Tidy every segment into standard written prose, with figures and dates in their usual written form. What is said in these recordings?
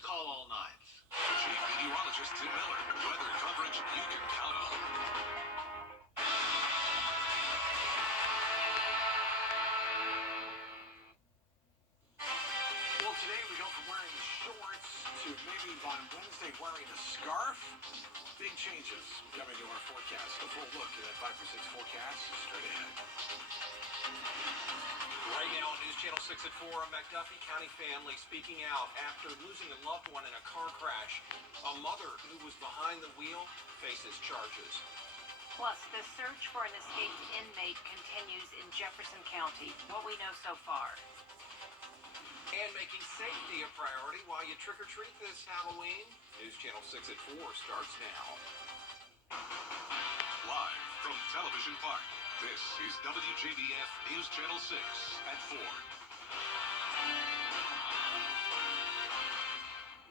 Call all nines. Chief Meteorologist Tim Miller. Weather coverage you can count on. Well, today we go from wearing shorts to maybe by Wednesday wearing a scarf. Big changes coming to our forecast. A full look at that 5 for 6 forecast straight ahead. Right now on News Channel 6 at 4, a McDuffie County family speaking out after losing a loved one in a car crash. A mother who was behind the wheel faces charges. Plus, the search for an escaped inmate continues in Jefferson County. What we know so far. And making safety a priority while you trick-or-treat this Halloween. News Channel 6 at 4 starts now. Live from Television Park, this is WJBF News Channel 6 at 4.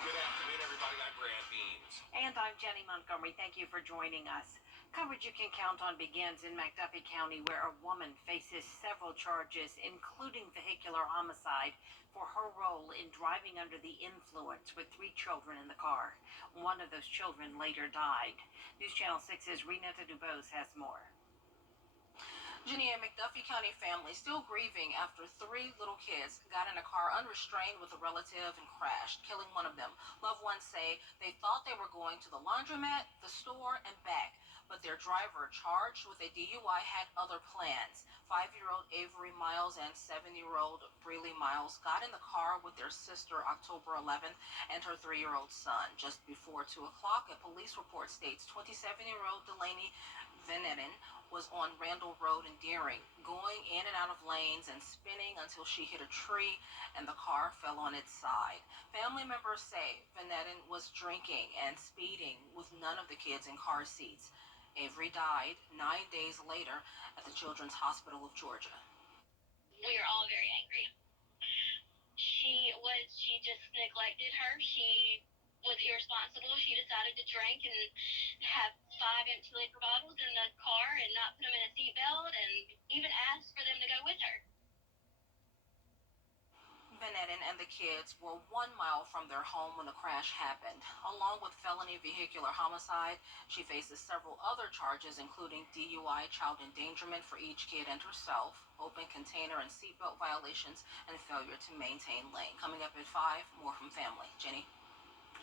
Good afternoon, everybody. I'm Brad Beams. And I'm Jenny Montgomery. Thank you for joining us. Coverage you can count on begins in McDuffie County, where a woman faces several charges, including vehicular homicide, for her role in driving under the influence with 3 children in the car. One of those children later died. News Channel 6's Renata Dubose has more. Jenny, a McDuffie County family still grieving after 3 little kids got in a car unrestrained with a relative and crashed, killing one of them. Loved ones say they thought they were going to the laundromat, the store, and back, but their driver, charged with a DUI, had other plans. 5-year-old Avery Miles and 7-year-old Breely Miles got in the car with their sister October 11th and her 3-year-old son. Just before 2 o'clock, a police report states 27-year-old Delaney Venetin was on Randall Road in Deering, going in and out of lanes and spinning until she hit a tree and the car fell on its side. Family members say Venetin was drinking and speeding with none of the kids in car seats. Avery died 9 days later at the Children's Hospital of Georgia. We are all very angry. She just neglected her. She was irresponsible. She decided to drink and have 5 empty liquor bottles in the car and not put them in a seatbelt and even ask for them to go with her. Venetin and the kids were 1 mile from their home when the crash happened. Along with felony vehicular homicide, she faces several other charges, including DUI, child endangerment for each kid and herself, open container and seatbelt violations, and failure to maintain lane. Coming up at 5, more from family. Jenny?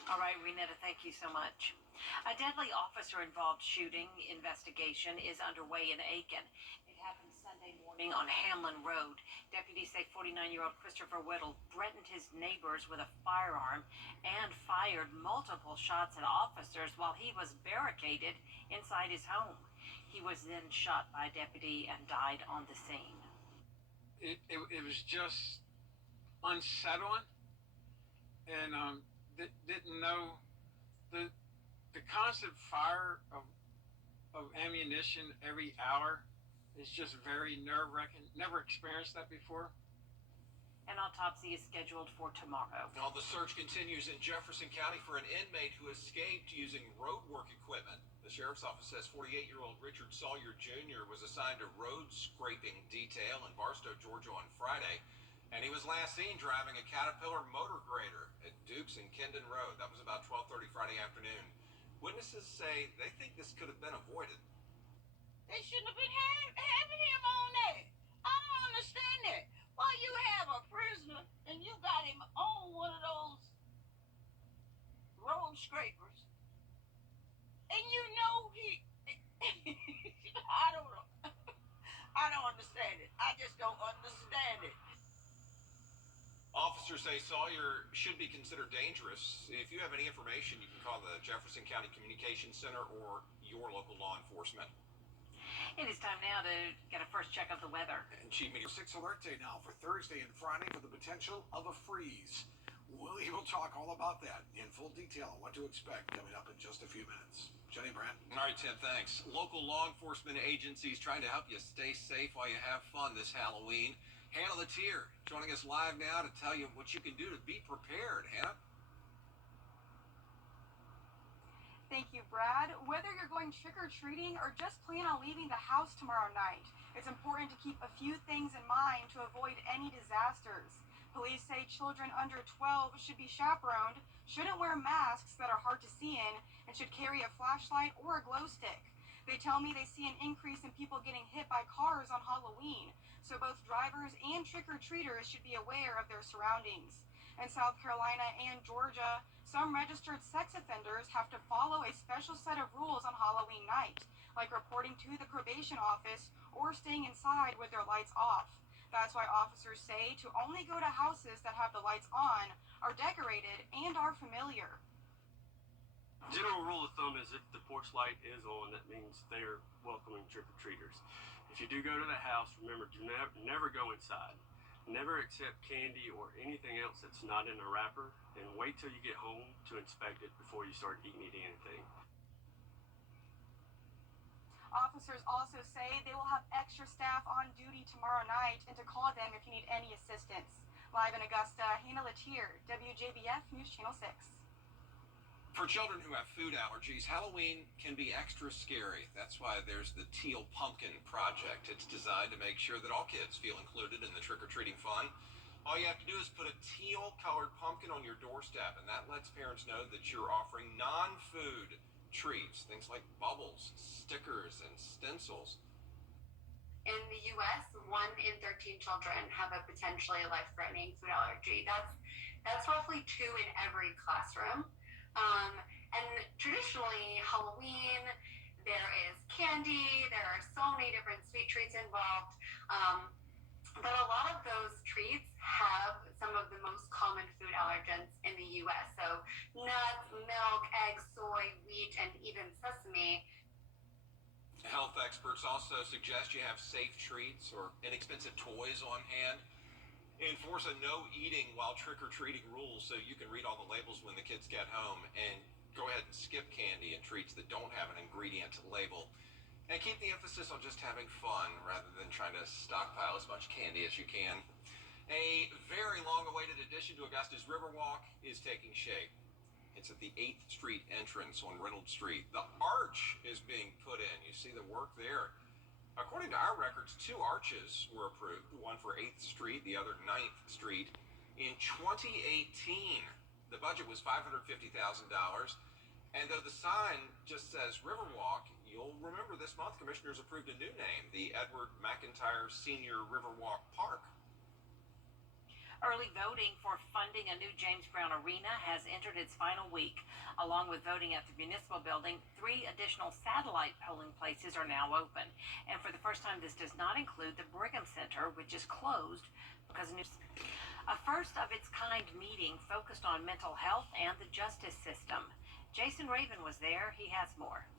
All right, Renata, thank you so much. A deadly officer-involved shooting investigation is underway in Aiken. It happened Sunday morning on Hamlin Road. Deputies say 49-year-old Christopher Whittle threatened his neighbors with a firearm and fired multiple shots at officers while he was barricaded inside his home. He was then shot by a deputy and died on the scene. It was just unsettling, and didn't know the constant fire of ammunition every hour is just very nerve-wracking. Never experienced that before. An autopsy is scheduled for tomorrow. Now, the search continues in Jefferson County for an inmate who escaped using road work equipment. The sheriff's office says 48-year-old Richard Sawyer Jr. was assigned to road scraping detail in Barstow, Georgia on Friday, and he was last seen driving a Caterpillar motor grader at Dukes and Kendon Road. That was about 12:30 Friday afternoon. Witnesses say they think this could have been avoided. They shouldn't have been having him on that. I don't understand that. Why you have a prisoner and you got him on one of those road scrapers, and you know he I don't know. I don't understand it. I just don't understand it. Officers say Sawyer should be considered dangerous. If you have any information, you can call the Jefferson County Communications Center or your local law enforcement. It is time now to get a first check of the weather. And Chief Meteor 6 alert day now for Thursday and Friday for the potential of a freeze. We will talk all about that in full detail on what to expect coming up in just a few minutes. Jenny Brandt. All right, Tim, thanks. Local law enforcement agencies trying to help you stay safe while you have fun this Halloween. Hannah Latier joining us live now to tell you what you can do to be prepared. Hannah? Thank you, Brad. Whether you're going trick-or-treating or just plan on leaving the house tomorrow night, it's important to keep a few things in mind to avoid any disasters. Police say children under 12 should be chaperoned. shouldn't wear masks that are hard to see in, and should carry a flashlight or a glow stick. They tell me they see an increase in people getting hit by cars on Halloween, so both drivers and trick-or-treaters should be aware of their surroundings. In South Carolina and Georgia, some registered sex offenders have to follow a special set of rules on Halloween night, like reporting to the probation office or staying inside with their lights off. That's why officers say to only go to houses that have the lights on, are decorated, and are familiar. General rule of thumb is if the porch light is on, that means they're welcoming trick-or-treaters. If you do go to the house, remember, do never go inside. Never accept candy or anything else that's not in a wrapper, and wait till you get home to inspect it before you start eating anything. Officers also say they will have extra staff on duty tomorrow night and to call them if you need any assistance. Live in Augusta, Hannah Latier, WJBF News Channel 6. For children who have food allergies, Halloween can be extra scary. That's why there's the Teal Pumpkin Project. It's designed to make sure that all kids feel included in the trick-or-treating fun. All you have to do is put a teal-colored pumpkin on your doorstep, and that lets parents know that you're offering non-food treats, things like bubbles, stickers, and stencils. In the U.S., 1 in 13 children have a potentially life-threatening food allergy. That's roughly 2 in every classroom. And traditionally, Halloween, there is candy, there are so many different sweet treats involved, but a lot of those treats have some of the most common food allergens in the U.S. So nuts, milk, eggs, soy, wheat, and even sesame. Health experts also suggest you have safe treats or inexpensive toys on hand. Enforce a no eating while trick-or-treating rules so you can read all the labels when the kids get home, and go ahead and skip candy and treats that don't have an ingredient label. And keep the emphasis on just having fun rather than trying to stockpile as much candy as you can. A very long-awaited addition to Augusta's Riverwalk is taking shape. It's at the 8th Street entrance on Reynolds Street. The arch is being put in. You see the work there. According to our records, 2 arches were approved, one for 8th Street, the other 9th Street. In 2018, the budget was $550,000, and though the sign just says Riverwalk, you'll remember this month commissioners approved a new name, the Edward McIntyre Senior Riverwalk Park. Early voting for funding a new James Brown Arena has entered its final week. Along with voting at the municipal building, 3 additional satellite polling places are now open. And for the first time, this does not include the Brigham Center, which is closed because a first-of-its-kind meeting focused on mental health and the justice system. Jason Raven was there. He has more.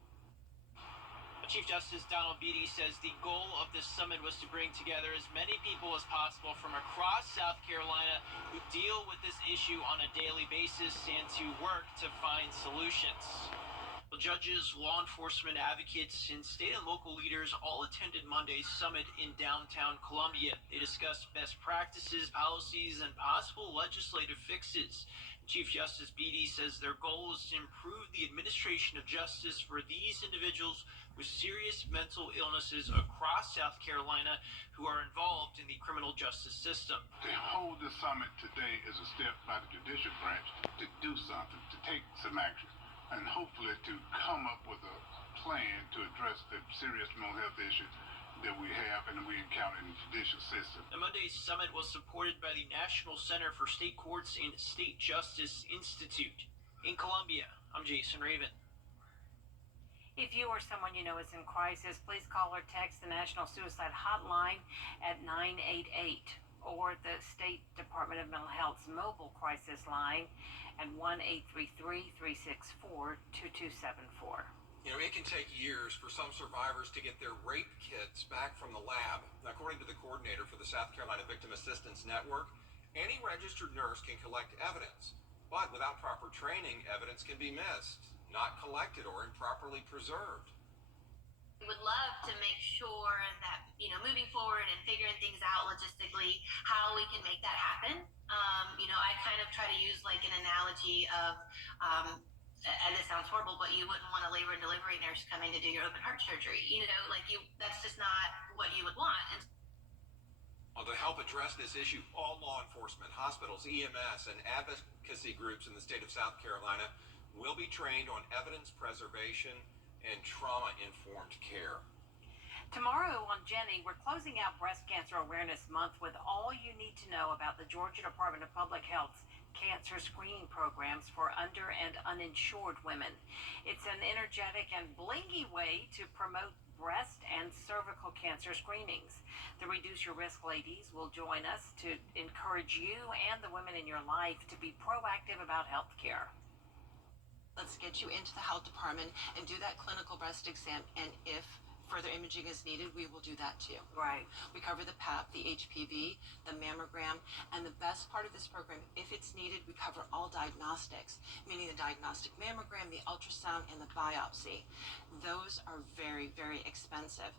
Chief Justice Donald Beatty says the goal of this summit was to bring together as many people as possible from across South Carolina who deal with this issue on a daily basis and to work to find solutions. Well, judges, law enforcement advocates, and state and local leaders all attended Monday's summit in downtown Columbia. They discussed best practices, policies, and possible legislative fixes. Chief Justice Beatty says their goal is to improve the administration of justice for these individuals with serious mental illnesses across South Carolina who are involved in the criminal justice system. To hold this summit today is a step by the judicial branch to do something, to take some action, and hopefully to come up with a plan to address the serious mental health issues that we have and we encounter in the judicial system. The Monday's summit was supported by the National Center for State Courts and State Justice Institute. In Columbia, I'm Jason Raven. If you or someone you know is in crisis, please call or text the National Suicide Hotline at 988 or the State Department of Mental Health's mobile crisis line at 1-833-364-2274. You know, it can take years for some survivors to get their rape kits back from the lab. According to the coordinator for the South Carolina Victim Assistance Network, any registered nurse can collect evidence, but without proper training, evidence can be missed, not collected, or improperly preserved. We would love to make sure that, moving forward and figuring things out logistically, how we can make that happen. I kind of try to use like an analogy of, and this sounds horrible, but you wouldn't want a labor and delivery nurse coming to do your open heart surgery. That's just not what you would want. And Well, to help address this issue, all law enforcement, hospitals, EMS, and advocacy groups in the state of South Carolina will be trained on evidence preservation and trauma-informed care. Tomorrow on Jenny, we're closing out Breast Cancer Awareness Month with all you need to know about the Georgia Department of Public Health's cancer screening programs for under and uninsured women. It's an energetic and blingy way to promote breast and cervical cancer screenings. The Reduce Your Risk ladies will join us to encourage you and the women in your life to be proactive about health care. Let's get you into the health department and do that clinical breast exam, and if further imaging is needed, we will do that too. Right. We cover the PAP, the HPV, the mammogram, and the best part of this program, if it's needed, we cover all diagnostics, meaning the diagnostic mammogram, the ultrasound, and the biopsy. Those are very, very expensive.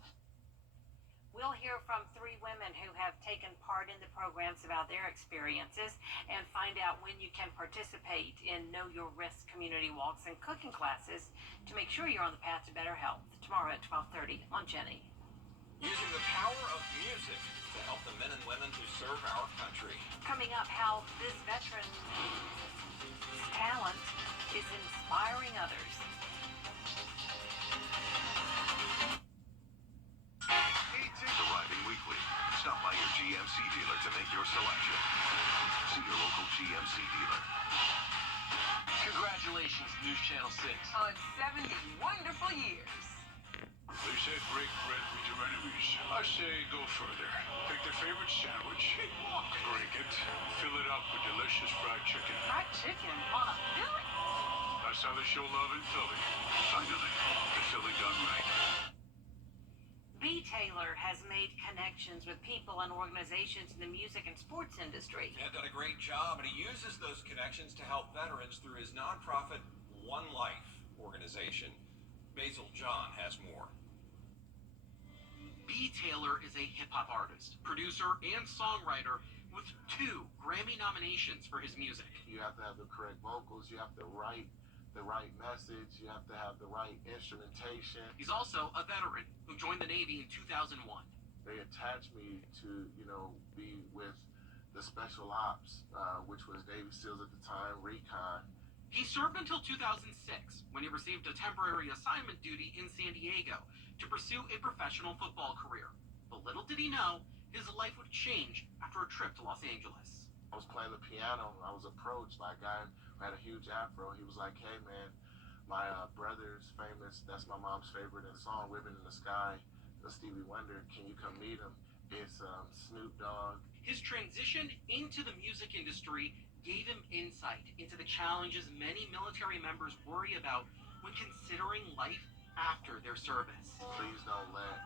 We'll hear from 3 women who have taken part in the programs about their experiences and find out when you can participate in Know Your Risk community walks and cooking classes to make sure you're on the path to better health. Tomorrow at 12:30 on Jenny. Using the power of music to help the men and women who serve our country. Coming up, how this veteran's talent is inspiring others. Arriving weekly. Stop by your GMC dealer to make your selection. See your local GMC dealer. Congratulations, News Channel 6. On 70 wonderful years. They say break bread with your enemies. I say go further. Pick their favorite sandwich, break it, fill it up with delicious fried chicken. Fried chicken? Mama, really? That's how they show love in Philly. Finally, the Philly done right. B. Taylor has made connections with people and organizations in the music and sports industry. He has done a great job, and he uses those connections to help veterans through his nonprofit One Life organization. Basil John has more. B. Taylor is a hip-hop artist, producer, and songwriter with 2 Grammy nominations for his music. You have to have the correct vocals, you have to write the right message, you have to have the right instrumentation. He's also a veteran who joined the Navy in 2001. They attached me to, be with the Special Ops, which was Navy SEALs at the time, Recon. He served until 2006, when he received a temporary assignment duty in San Diego to pursue a professional football career. But little did he know, his life would change after a trip to Los Angeles. I was playing the piano. I was approached by a guy who had a huge afro. He was like, hey, man, my brother's famous. That's my mom's favorite song, Ribbon in the Sky, Stevie Wonder. Can you come meet him? It's Snoop Dogg. His transition into the music industry gave him insight into the challenges many military members worry about when considering life after their service. Please don't let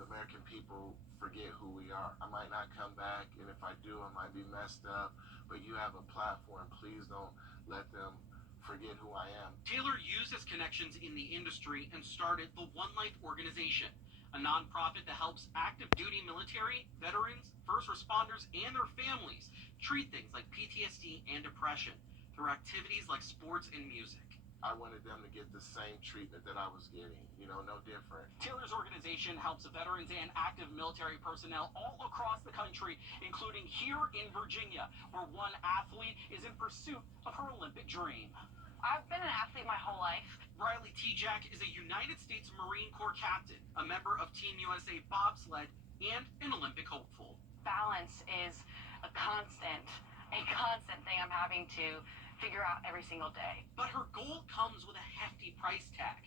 the American people forget who we are. I might not come back, and if I do, I might be messed up, but you have a platform. Please don't let them forget who I am. Taylor used his connections in the industry and started the One Life organization, a nonprofit that helps active duty military, veterans, first responders, and their families treat things like PTSD and depression through activities like sports and music. I wanted them to get the same treatment that I was getting, no different. Taylor's organization helps veterans and active military personnel all across the country, including here in Virginia, where one athlete is in pursuit of her Olympic dream. I've been an athlete my whole life. Riley T-Jack is a United States Marine Corps captain, a member of Team USA bobsled, and an Olympic hopeful. Balance is a constant thing I'm having to figure out every single day. But her goal comes with a hefty price tag,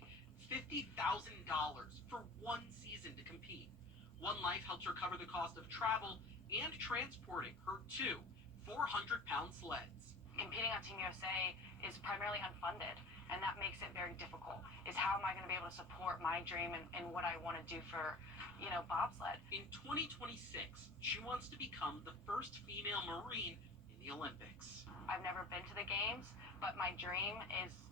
$50,000 for one season to compete. One Life helps her cover the cost of travel and transporting her 2 400-pound sleds. Competing on Team USA is primarily unfunded, and that makes it very difficult. Is how am I going to be able to support my dream and what I want to do for, bobsled? In 2026, she wants to become the first female Marine in the Olympics. I've never been to the games, but my dream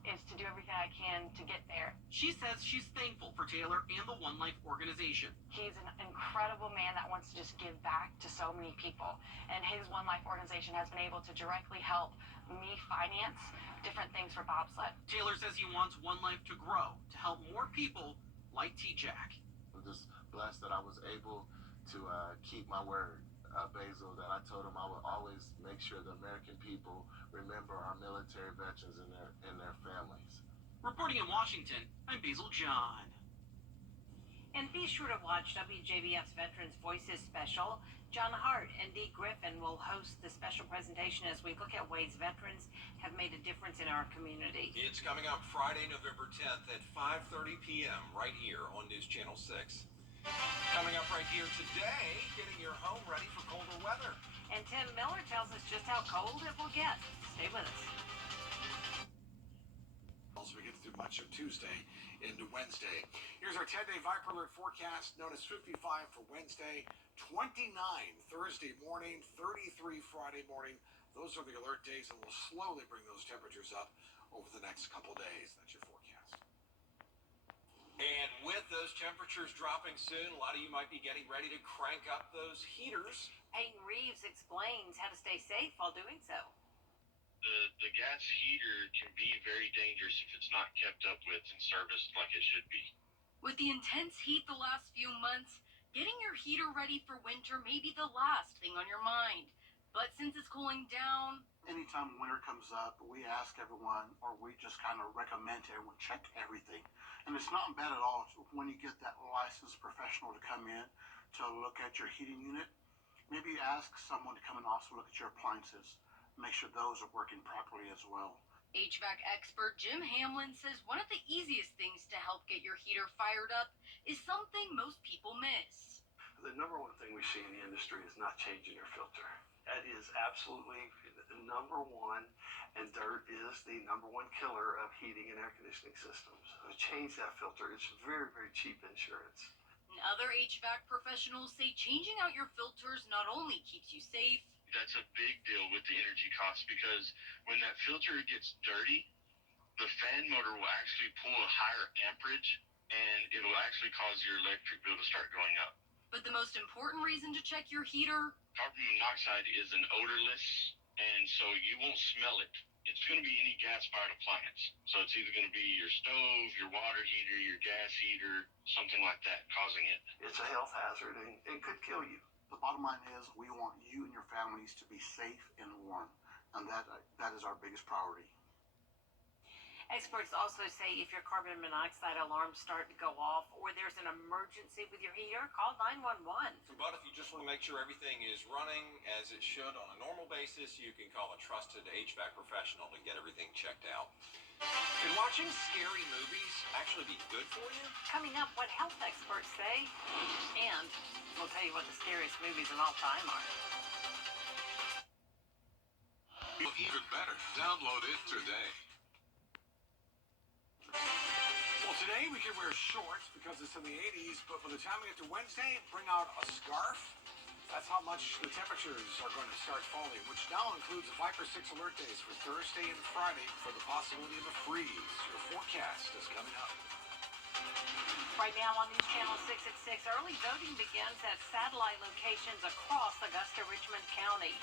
is to do everything I can to get there. She says she's thankful for Taylor and the One Life organization. He's an incredible man that wants to just give back to so many people. And his One Life organization has been able to directly help me finance different things for bobsled. Taylor says he wants One Life to grow to help more people like T-Jack. I'm just blessed that I was able to keep my word, Basil, that I told him I would always make sure the American people remember our military veterans and their families. Reporting in Washington, I'm Basil John. And be sure to watch WJBF's Veterans Voices special. John Hart and Dee Griffin will host the special presentation as we look at ways veterans have made a difference in our community. It's coming up Friday, November 10th at 5:30 p.m. right here on News Channel 6. Coming up right here today, getting your home ready for colder weather. And Tim Miller tells us just how cold it will get. Stay with us. As we get through much of Tuesday into Wednesday. Here's our 10-day Viper Alert forecast. Notice 55 for Wednesday, 29 Thursday morning, 33 Friday morning. Those are the alert days, and we'll slowly bring those temperatures up over the next couple days. That's your forecast. And with those temperatures dropping soon, a lot of you might be getting ready to crank up those heaters. Peyton Reeves explains how to stay safe while doing so. The gas heater can be very dangerous if it's not kept up with and serviced like it should be. With the intense heat the last few months, getting your heater ready for winter may be the last thing on your mind. But since it's cooling down... Anytime winter comes up, we ask everyone, or we just kind of recommend to everyone, check everything. And it's not bad at all when you get that licensed professional to come in to look at your heating unit. Maybe ask someone to come and also look at your appliances. Make sure those are working properly as well. HVAC expert Jim Hamlin says one of the easiest things to help get your heater fired up is something most people miss. The number one thing we see in the industry is not changing your filter. That is absolutely the number one, and dirt is the number one killer of heating and air conditioning systems. So change that filter. It's very, very cheap insurance. And other HVAC professionals say changing out your filters not only keeps you safe, That's a big deal with the energy costs because when that filter gets dirty, the fan motor will actually pull a higher amperage and it will actually cause your electric bill to start going up. but the most important reason to check your heater, Carbon monoxide is an odorless, and so you won't smell it. It's going to be any gas-fired appliance. So it's either going to be your stove, your water heater, your gas heater, something like that causing it. It's a health hazard and it could kill you. The bottom line is we want you and your families to be safe and warm, and that is our biggest priority. Experts also say if your carbon monoxide alarms start to go off or there's an emergency with your heater, call 911. But if you just want to make sure everything is running as it should on a normal basis, you can call a trusted HVAC professional to get everything checked out. Can watching scary movies actually be good for you? Coming up, what health experts say, and we'll tell you what the scariest movies of all time are. Even better, download it today. Well, today we can wear shorts because it's in the 80s, but by the time we get to Wednesday, bring out a scarf. That's how much the temperatures are going to start falling, which now includes the Viper 6 alert days for Thursday and Friday for the possibility of a freeze. Your forecast is coming up. Right now on News Channel 6 at 6, early voting begins at satellite locations across Augusta, Richmond County.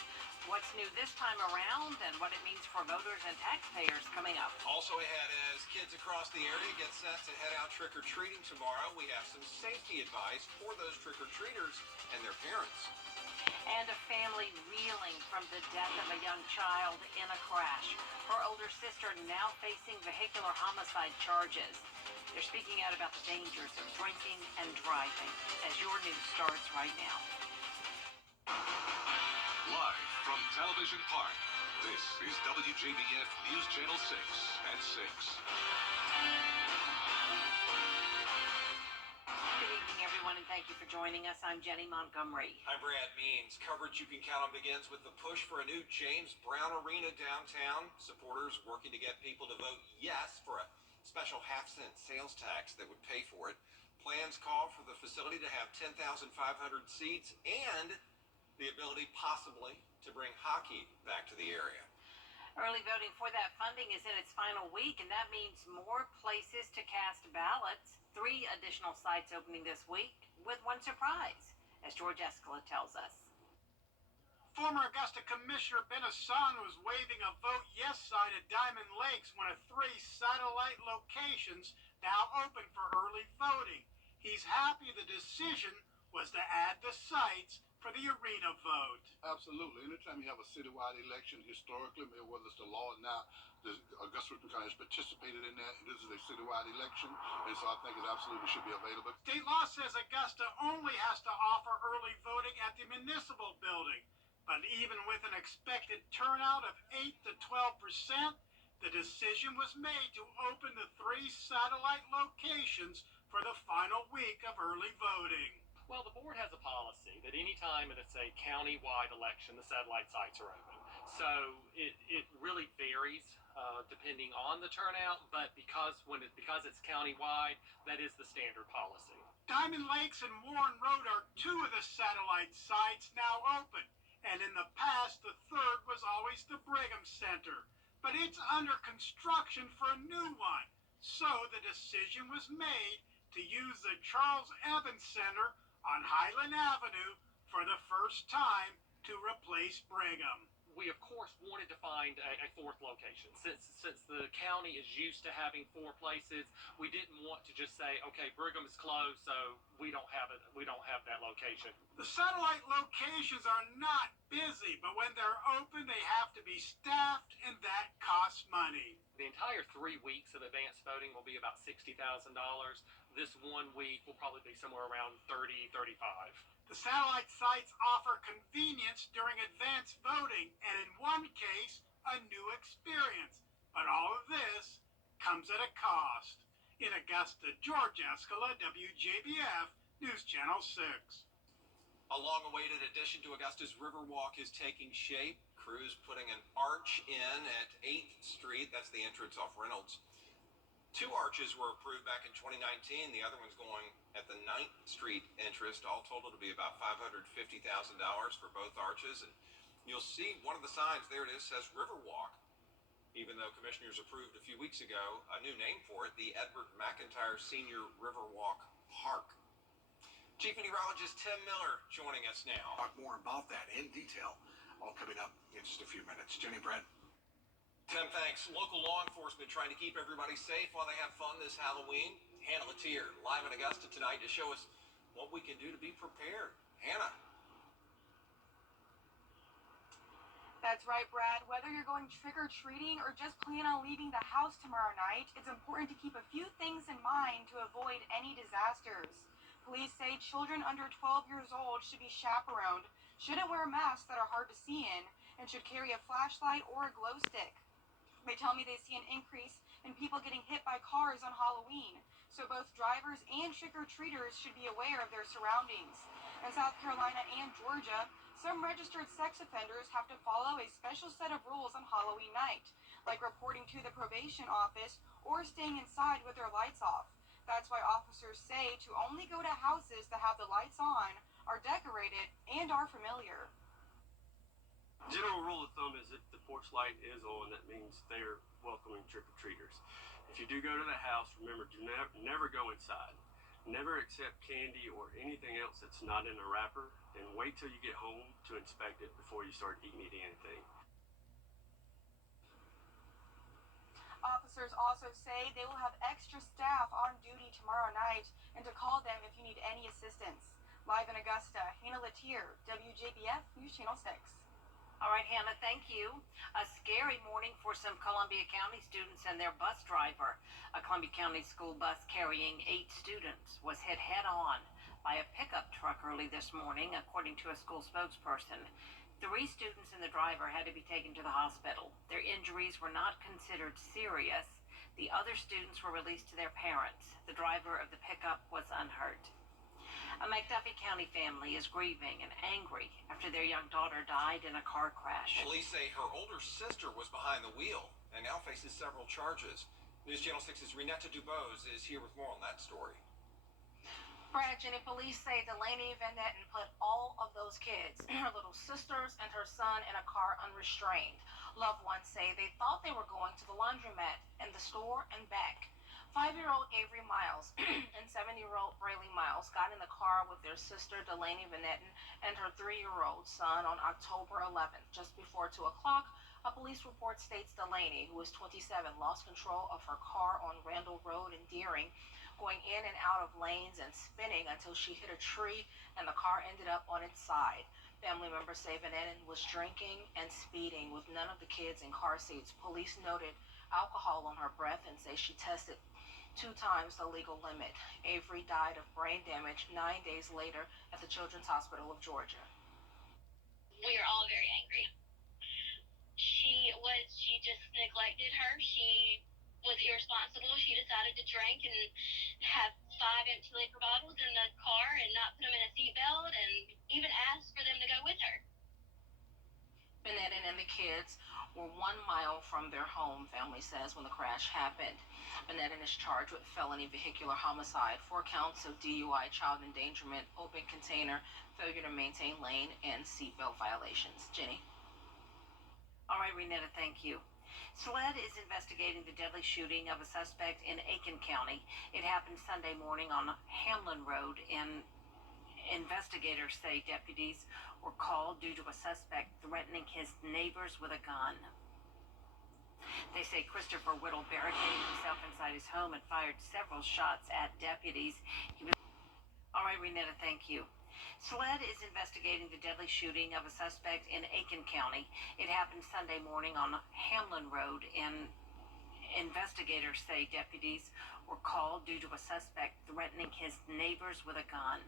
What's new this time around and what it means for voters and taxpayers coming up. Also ahead, as kids across the area get set to head out trick-or-treating tomorrow, we have some safety advice for those trick-or-treaters and their parents. And a family reeling from the death of a young child in a crash. Her older sister now facing vehicular homicide charges. They're speaking out about the dangers of drinking and driving as your news starts right now. Live from Television Park, this is WJBF News Channel 6 at 6. Good evening, everyone, and thank you for joining us. I'm Jenny Montgomery. I'm Brad Means. Coverage you can count on begins with the push for a new James Brown Arena downtown. Supporters working to get people to vote yes for a special half-cent sales tax that would pay for it. Plans call for the facility to have 10,500 seats and the ability possibly to bring hockey back to the area. Early voting for that funding is in its final week, and that means more places to cast ballots. 3 additional sites opening this week with one surprise, as George Escala tells us. Former Augusta Commissioner Ben Hassan was waving a vote yes sign at Diamond Lakes, one of 3 satellite locations now open for early voting. He's happy the decision was to add the sites for the arena vote. Absolutely. Anytime you have a citywide election, historically, whether it's the law or not, Augusta County has participated in that, and this is a citywide election, and so I think it absolutely should be available. State law says Augusta only has to offer early voting at the municipal building, but even with an expected turnout of 8 to 12%, the decision was made to open the 3 satellite locations for the final week of early voting. Well, the board has a policy that any time it's a county-wide election, the satellite sites are open. So it really varies depending on the turnout, but because it's county-wide, that is the standard policy. Diamond Lakes and Warren Road are 2 of the satellite sites now open, and in the past, the third was always the Brigham Center. But it's under construction for a new one, so the decision was made to use the Charles Evans Center on Highland Avenue for the first time to replace Brigham. We, of course, wanted to find a 4th location. Since the county is used to having 4 places, we didn't want to just say, okay, Brigham is closed, so we don't have that location. The satellite locations are not busy, but when they're open, they have to be staffed, and that costs money. The entire 3 weeks of advanced voting will be about $60,000. This 1 week will probably be somewhere around $30, $35. The satellite sites offer convenience during advanced voting, and in one case, a new experience. But all of this comes at a cost. In Augusta, George Escala, WJBF, News Channel 6. A long-awaited addition to Augusta's Riverwalk is taking shape. Crews putting an arch in at 8th Street. That's the entrance off Reynolds. 2 arches were approved back in 2019. The other one's going at the 9th Street entrance. All told, it'll be about $550,000 for both arches. And you'll see one of the signs, there it is, says Riverwalk. Even though commissioners approved a few weeks ago a new name for it, the Edward McIntyre Senior Riverwalk Park. Chief Meteorologist Tim Miller joining us now. Talk more about that in detail, all coming up in just a few minutes. Jenny, Brad. Tim, thanks. Local law enforcement trying to keep everybody safe while they have fun this Halloween. Hannah Latier, live in Augusta tonight to show us what we can do to be prepared. Hannah. That's right, Brad. Whether you're going trick-or-treating or just plan on leaving the house tomorrow night, it's important to keep a few things in mind to avoid any disasters. Police say children under 12 years old should be chaperoned, shouldn't wear masks that are hard to see in, and should carry a flashlight or a glow stick. They tell me they see an increase in people getting hit by cars on Halloween, so both drivers and trick-or-treaters should be aware of their surroundings. In South Carolina and Georgia, some registered sex offenders have to follow a special set of rules on Halloween night, like reporting to the probation office or staying inside with their lights off. That's why officers say to only go to houses that have the lights on, are decorated, and are familiar. General rule of thumb is if the porch light is on, that means they're welcoming trick-or-treaters. If you do go to the house, remember, do never go inside. Never accept candy or anything else that's not in a wrapper, and wait till you get home to inspect it before you start eating anything. Officers also say they will have extra staff on duty tomorrow night and to call them if you need any assistance. Live in Augusta, Hannah Latier, WJBF News Channel 6. All right, Hannah, thank you. A scary morning for some Columbia County students and their bus driver. A Columbia County school bus carrying 8 students was hit head-on by a pickup truck early this morning, according to a school spokesperson. 3 students and the driver had to be taken to the hospital. Their injuries were not considered serious. The other students were released to their parents. The driver of the pickup was unhurt. A McDuffie County family is grieving and angry after their young daughter died in a car crash. Police say her older sister was behind the wheel and now faces several charges. News Channel 6's Renetta Dubose is here with more on that story. Brad, Jenny, police say Delaney Van Etten put all of those kids, her little sisters and her son, in a car unrestrained. Loved ones say they thought they were going to the laundromat and the store and back. 5-year-old Avery Miles and 7-year-old Brayley Miles got in the car with their sister Delaney Van Etten and her 3-year-old son on October 11th. Just before 2 o'clock, a police report states Delaney, who was 27, lost control of her car on Randall Road in Deering going in and out of lanes and spinning until she hit a tree and the car ended up on its side. Family members say Vanetta was drinking and speeding with none of the kids in car seats. Police noted alcohol on her breath and say she tested 2 times the legal limit. Avery died of brain damage 9 days later at the Children's Hospital of Georgia. We are all very angry. She just neglected her. She was irresponsible. She decided to drink and have 5 empty liquor bottles in the car and not put them in a seatbelt and even ask for them to go with her. Vanetta and the kids were 1 mile from their home, family says, when the crash happened. Vanetta is charged with felony vehicular homicide, 4 counts of DUI, child endangerment, open container, failure to maintain lane, and seatbelt violations. Jenny? All right, Renetta, thank you. SLED is investigating the deadly shooting of a suspect in Aiken County. It happened Sunday morning on Hamlin Road, and investigators say deputies were called due to a suspect threatening his neighbors with a gun. They say Christopher Whittle barricaded himself inside his home and fired several shots at deputies. All right, Renetta, thank you. SLED is investigating the deadly shooting of a suspect in Aiken County. It happened Sunday morning on Hamlin Road, and investigators say deputies were called due to a suspect threatening his neighbors with a gun.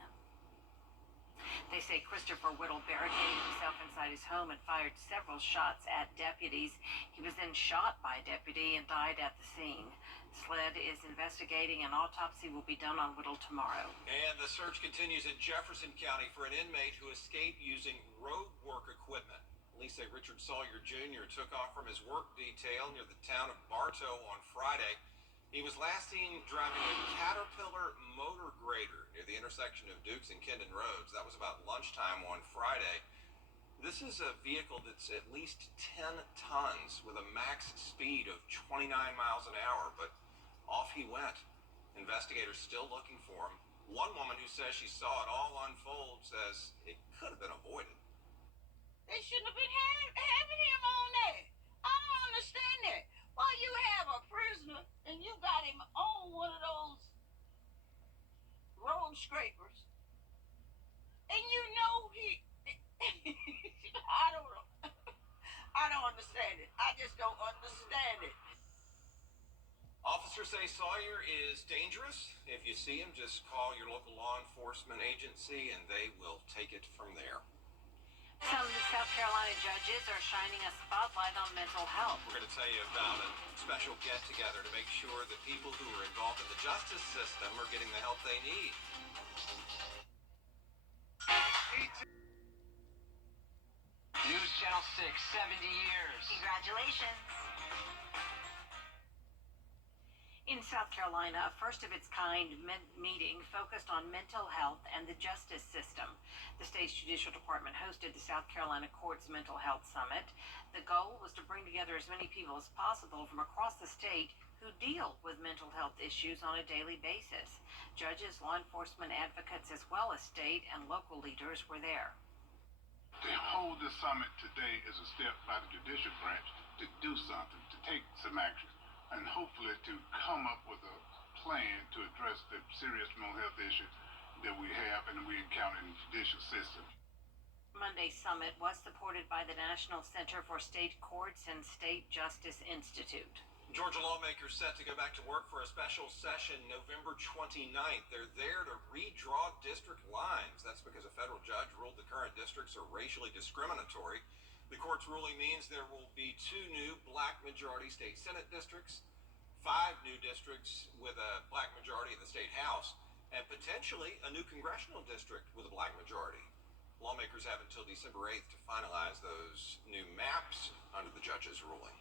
They say Christopher Whittle barricaded himself inside his home and fired several shots at deputies. He was then shot by a deputy and died at the scene. SLED is investigating. An autopsy will be done on Whittle tomorrow. And the search continues in Jefferson County for an inmate who escaped using road work equipment. Police say Richard Sawyer Jr. took off from his work detail near the town of Bartow on Friday. He was last seen driving a Caterpillar motor grader near the intersection of Dukes and Kendon Roads. That was about lunchtime on Friday. This is a vehicle that's at least 10 tons with a max speed of 29 miles an hour, but off he went. Investigators still looking for him. One woman who says she saw it all unfold says it could have been avoided. They shouldn't have been having him on there. I don't understand that. Why you have a prisoner and you got him on one of those road scrapers, and you know he I don't know. I don't understand it. I just don't understand it. Officers say Sawyer is dangerous. If you see him, just call your local law enforcement agency and they will take it from there. Some South Carolina judges are shining a spotlight on mental health. We're going to tell you about a special get-together to make sure that people who are involved in the justice system are getting the help they need. News Channel 6, 70 years. Congratulations. In South Carolina, a first-of-its-kind meeting focused on mental health and the justice system. The state's judicial department hosted the South Carolina Courts Mental Health Summit. The goal was to bring together as many people as possible from across the state who deal with mental health issues on a daily basis. Judges, law enforcement advocates, as well as state and local leaders were there. To hold this summit today is a step by the judicial branch to do something, to take some action, and hopefully to come up with a plan to address the serious mental health issue that we have and we encounter in the judicial system. Monday's summit was supported by the National Center for State Courts and State Justice Institute. Georgia lawmakers set to go back to work for a special session November 29th. They're there to redraw district lines. That's because a federal judge ruled the current districts are racially discriminatory. The court's ruling means there will be 2 new black majority state Senate districts, 5 new districts with a black majority in the state House, and potentially a new congressional district with a black majority. Lawmakers have until December 8th to finalize those new maps under the judge's ruling.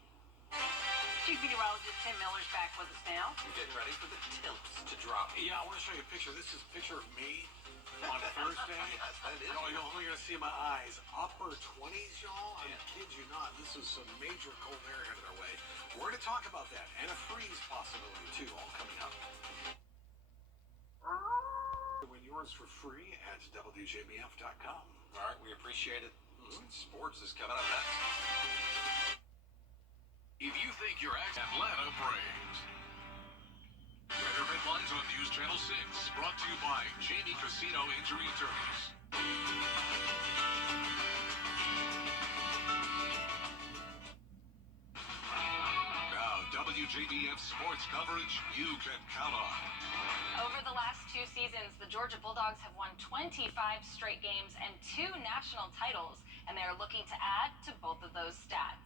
Chief Meteorologist Tim Miller's back with us now. We're getting ready for the temps to drop. Yeah, I want to show you a picture. This is a picture of me on Thursday. Yes, that is. You're only going to see my eyes. Upper 20s, y'all. I kid you not. This is some major cold air headed our way. We're going to talk about that and a freeze possibility, too, all coming up. Win yours for free at WJBF.com. All right, we appreciate it. Sports is coming up next. If you think you're Atlanta Braves. Weather headlines on News Channel Channel 6, brought to you by Jamie Casino Injury Attorneys. Now, WJBF sports coverage you can count on. Over the last 2 seasons, the Georgia Bulldogs have won 25 straight games and 2 national titles, and they are looking to add to both of those stats.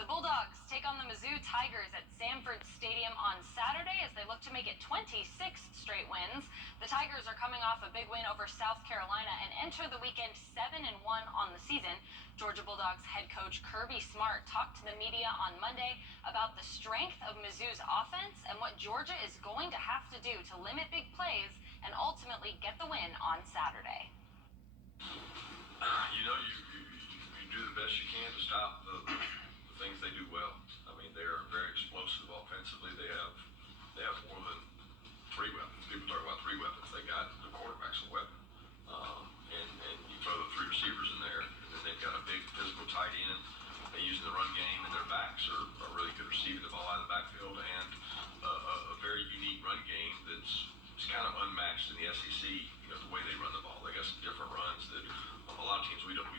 The Bulldogs take on the Mizzou Tigers at Sanford Stadium on Saturday as they look to make it 26 straight wins. The Tigers are coming off a big win over South Carolina and enter the weekend 7-1 on the season. Georgia Bulldogs head coach Kirby Smart talked to the media on Monday about the strength of Mizzou's offense and what Georgia is going to have to do to limit big plays and ultimately get the win on Saturday. You know, you do the best you can to stop the things they do well. I mean, they are very explosive offensively. They have more than 3 weapons. People talk about 3 weapons. They got the quarterback's a weapon, and you throw the 3 receivers in there, and then they've got a big physical tight end. They use the run game, and their backs are really good receiving the ball out of the backfield, and a very unique run game that's kind of unmatched in the SEC. You know, the way they run the ball. They got some different runs that a lot of teams we don't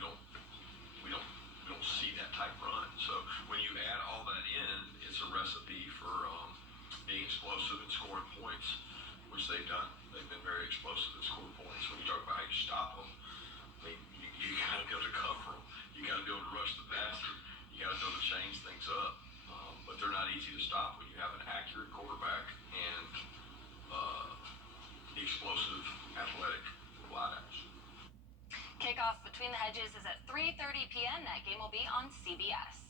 see that type run. So when you add all that in, it's a recipe for being explosive and scoring points, which they've done. They've been very explosive and scoring points. When you talk about how you stop them, I mean, you got to be able to cover them. You got to be able to rush the passer. You got to be able to change things up. But they're not easy to stop when you have an accurate quarterback and explosive, athletic wideouts. Kickoff between the hedges is at 3:30 p.m. That game will be on CBS.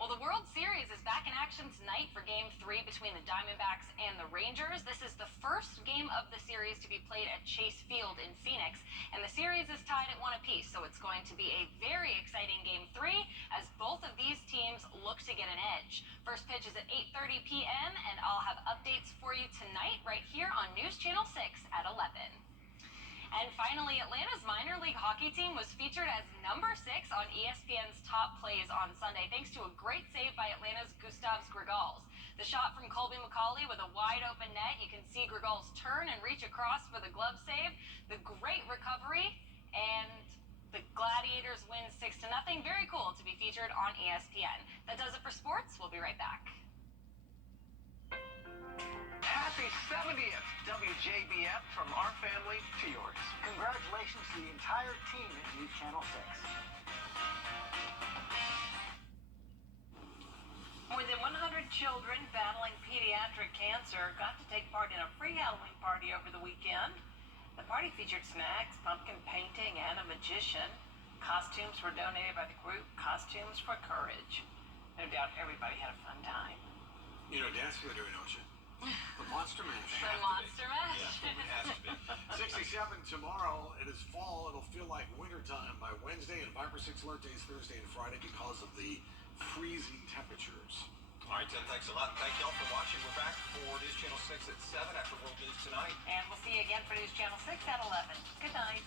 Well, the World Series is back in action tonight for Game 3 between the Diamondbacks and the Rangers. This is the first game of the series to be played at Chase Field in Phoenix, and the series is tied at 1 apiece, so it's going to be a very exciting Game 3 as both of these teams look to get an edge. First pitch is at 8:30 p.m., and I'll have updates for you tonight right here on News Channel 6 at 11. And finally, Atlanta's minor league hockey team was featured as number 6 on ESPN's Top Plays on Sunday, thanks to a great save by Atlanta's Gustavs Grigals. The shot from Colby McCauley with a wide open net. You can see Grigals turn and reach across for the glove save. The great recovery, and the Gladiators win 6-0. Very cool to be featured on ESPN. That does it for sports. We'll be right back. Happy 70th, WJBF, from our family to yours. Congratulations to the entire team at News Channel 6. More than 100 children battling pediatric cancer got to take part in a free Halloween party over the weekend. The party featured snacks, pumpkin painting, and a magician. Costumes were donated by the group Costumes for Courage. No doubt everybody had a fun time. You know, dance you're doing, don't you? The Monster Mash. The Monster Mash. Yes, it has to be. 67 tomorrow. It is fall. It'll feel like wintertime by Wednesday, and Viper 6 alert days Thursday and Friday because of the freezing temperatures. All right, Tim, thanks a lot. And thank you all for watching. We're back for News Channel 6 at 7 after World News Tonight. And we'll see you again for News Channel 6 at 11. Good night.